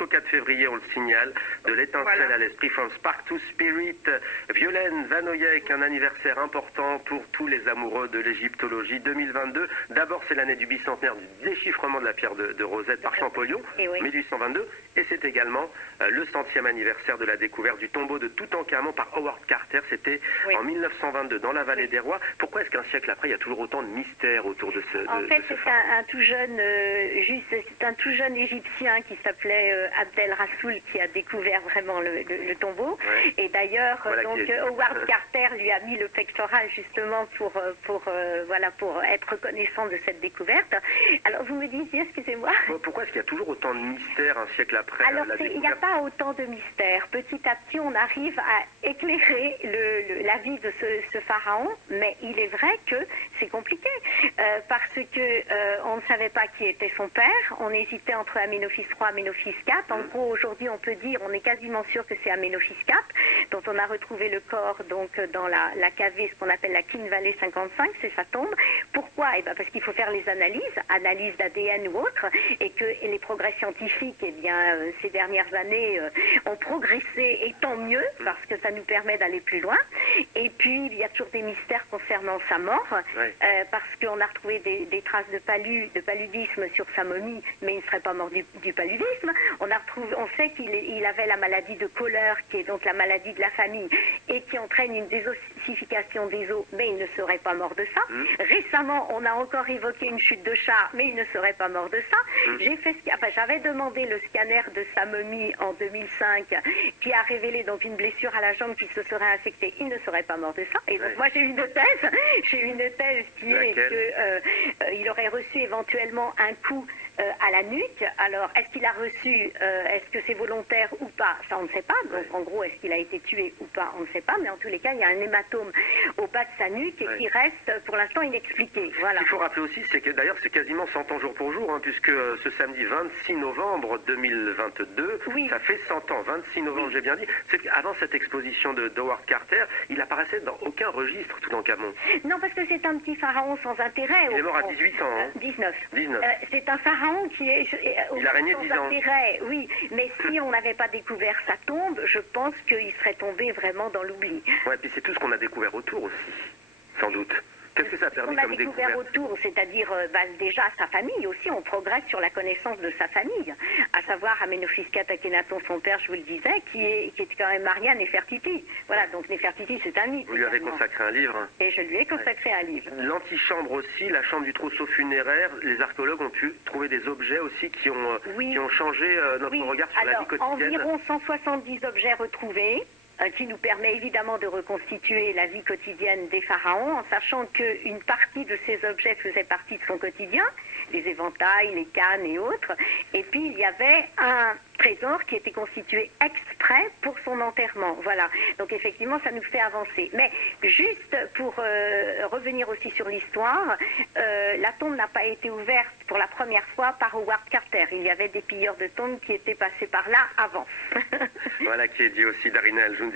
jusqu'au 4 février, on le signale, de l'étincelle à l'esprit, From Spark to Spirit. Violaine Vanoyek, un anniversaire important pour tous les amoureux de l'égyptologie 2022. D'abord, c'est l'année du bicentenaire du déchiffrement de la pierre de Rosette par Champollion, 1822, et c'est également le 100e anniversaire de la découverte du tombeau de Toutankhamon par Howard Carter. C'était en 1922 dans la vallée des rois. Pourquoi est-ce qu'un siècle après, il y a toujours autant de mystères autour de ce En fait, c'est un tout jeune, c'est un tout jeune Égyptien qui s'appelait Abdel Rassoul qui a découvert vraiment le tombeau. Et d'ailleurs, Howard Carter lui a mis le pectoral justement pour être reconnaissant de cette découverte. Alors vous me disiez, excusez-moi. Pourquoi est-ce qu'il y a toujours autant de mystères un siècle après? Alors il n'y a pas autant de mystères. Petit à petit, on arrive à éclairer la vie de ce pharaon, mais il est vrai que c'est compliqué parce que on ne savait pas qui était son père. On hésitait entre Aménophis III et Aménophis IV. En gros, aujourd'hui, on peut dire, on est quasiment sûr que c'est Aménophis IV, dont on a retrouvé le corps donc dans la cavée, ce qu'on appelle la Kin Valley 55, c'est sa tombe. Pourquoi? Eh ben parce qu'il faut faire les analyses d'ADN ou autres, et que les progrès scientifiques, eh bien, ces dernières années ont progressé, et tant mieux, parce que ça nous permet d'aller plus loin. Et puis, il y a toujours des mystères concernant sa mort, parce qu'on a retrouvé des traces de paludisme sur sa momie, mais il ne serait pas mort du paludisme. On sait qu'il avait la maladie de Kohler, qui est donc la maladie de la famille, et qui entraîne une désossification des os, mais il ne serait pas mort de ça. Récemment, on a encore évoqué une chute de chat, mais il ne serait pas mort de ça. J'avais demandé le scanner de sa momie en 2005, qui a révélé donc une blessure à la jambe qui se serait infectée. Il ne serait pas mort de ça. Et donc moi j'ai une thèse. J'ai une thèse qui est qu'il aurait reçu éventuellement un coup à la nuque. Alors, est-ce qu'il a reçu, est-ce que c'est volontaire ou pas? Ça, on ne sait pas. Donc, en gros, est-ce qu'il a été tué ou pas? On ne sait pas. Mais en tous les cas, il y a un hématome au bas de sa nuque qui reste, pour l'instant, inexpliqué. Voilà. Ce qu'il faut rappeler aussi, c'est que d'ailleurs, c'est quasiment 100 ans jour pour jour, puisque ce samedi 26 novembre 2022, ça fait 100 ans. 26 novembre, j'ai bien dit. C'est qu'avant cette exposition de Howard Carter, il apparaissait dans aucun registre, Toutankhamon. Non, parce que c'est un petit pharaon sans intérêt. Il est mort à 18 ans. 19. 19. C'est un pharaon qui est il a régné 10 ans. Intérêt, oui, mais si on n'avait pas découvert sa tombe, je pense qu'il serait tombé vraiment dans l'oubli. Ouais, puis c'est tout ce qu'on a découvert autour aussi, sans doute. Qu'est-ce que ça a permis comme découverte? On a découvert autour, c'est-à-dire déjà sa famille aussi, on progresse sur la connaissance de sa famille, à savoir Aménophis IV Akhenaton, son père, je vous le disais, qui était quand même marié à Néfertiti. Voilà, donc Néfertiti, c'est un mythe. Vous lui avez consacré un livre. Et je lui ai consacré un livre. L'antichambre aussi, la chambre du trousseau funéraire, les archéologues ont pu trouver des objets aussi qui ont changé notre regard sur la vie quotidienne. Environ 170 objets retrouvés, qui nous permet évidemment de reconstituer la vie quotidienne des pharaons, en sachant qu'une partie de ces objets faisait partie de son quotidien, les éventails, les cannes et autres, et puis il y avait un trésor qui était constitué exprès pour son enterrement. Voilà, donc effectivement ça nous fait avancer. Mais juste pour revenir aussi sur l'histoire, la tombe n'a pas été ouverte pour la première fois par Howard Carter. Il y avait des pilleurs de tombes qui étaient passés par là avant. Voilà qui est dit aussi d'Arina El Joundi.